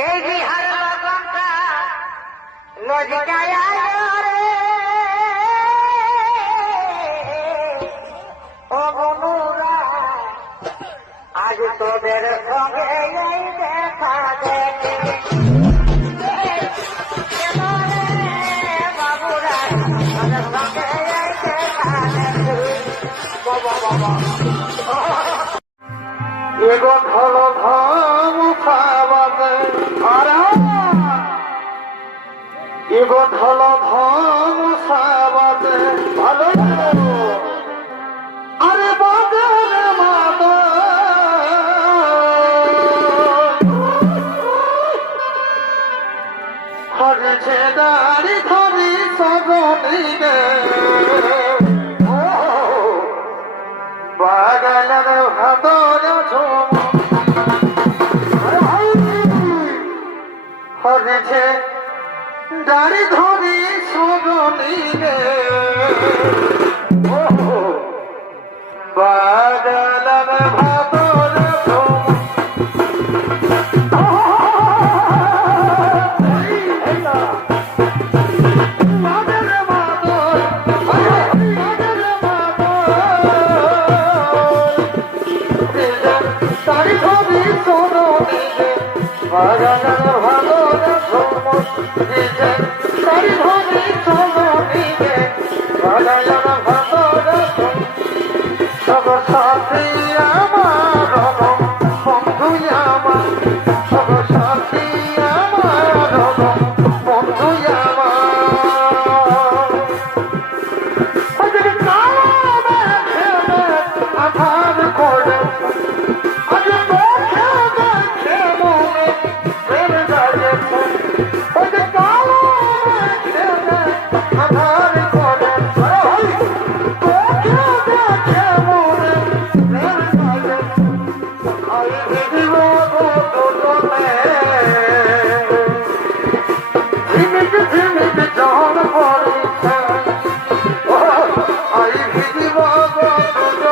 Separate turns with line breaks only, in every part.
এই বিহার লঙ্কা নদীটা রে ও বনুরা আজ তোদের সঙ্গে দেখা দেখে
করেছে। দাড়ি ধরি সজনী রে বাগালাম ভাবর Bagalar তোর সাথে আমার বন্ধু আমার, সব সাথে আমার বন্ধু আমার। আধার করে আজ দেখে দেখে মনে ফের যায় ওই যে হয় ভিড়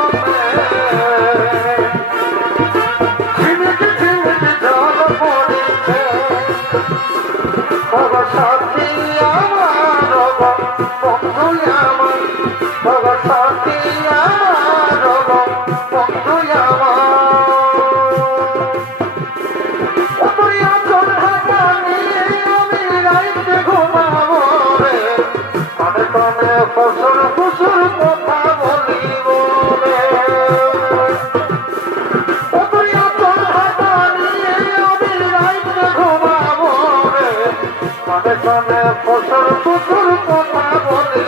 প্রচুর প্রচুর কথা বলি বলে ঘুমাবো রে মনে মনে প্রচুর প্রচুর কথা বলি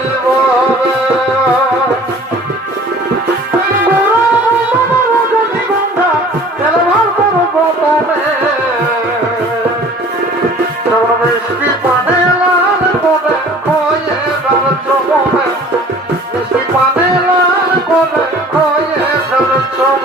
কোন হয়ে সরসম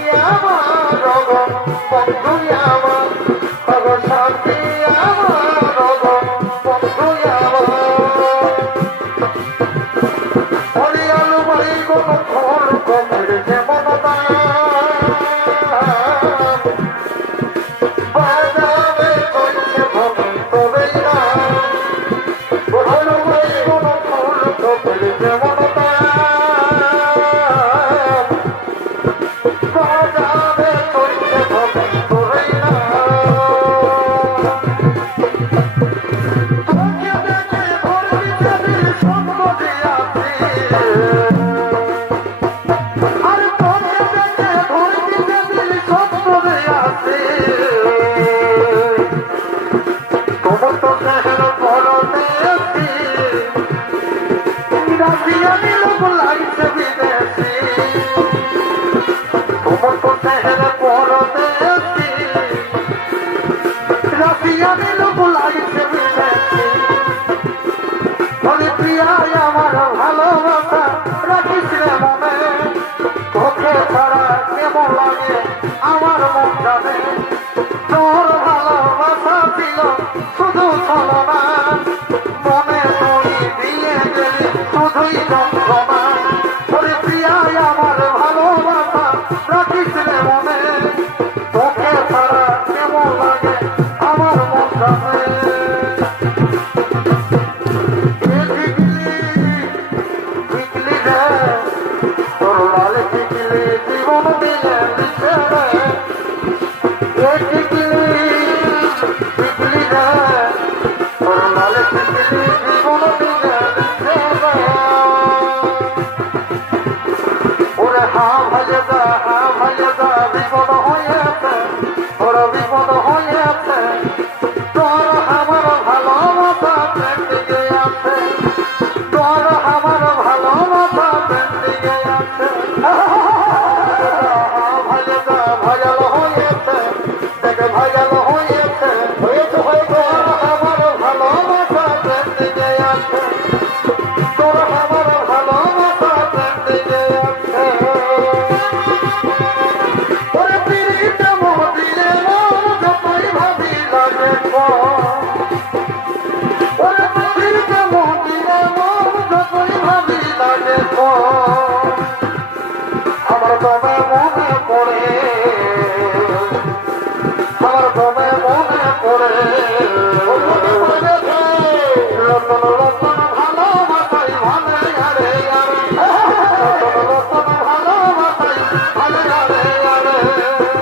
Ah, ah.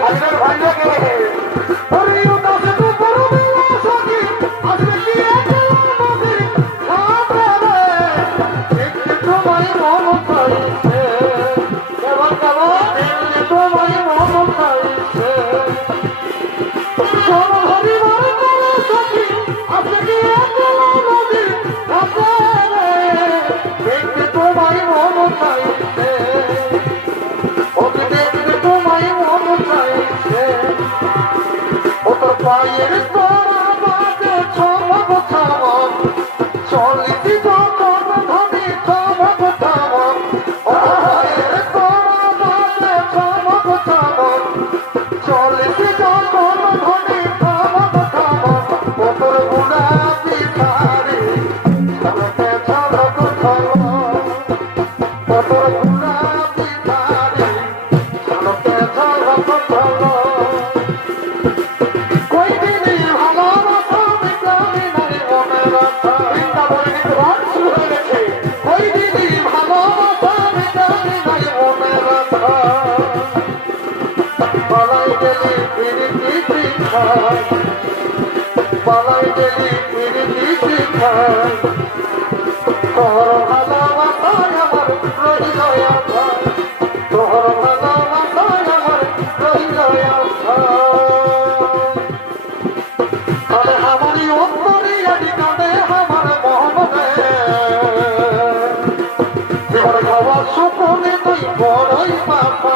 ভাইরা ভাইরা Why it is পালাই গেলি প্রীতি শিখায় তোর ভালোবাসায় আমার রহিল আশায় তোর ভালোবাসায় আমার রহিল আশায় আমারই অন্তরে আদি কাঁদে আমার মহমনে জীবন খাওয়া সুখনে তুই বড়ই পাপা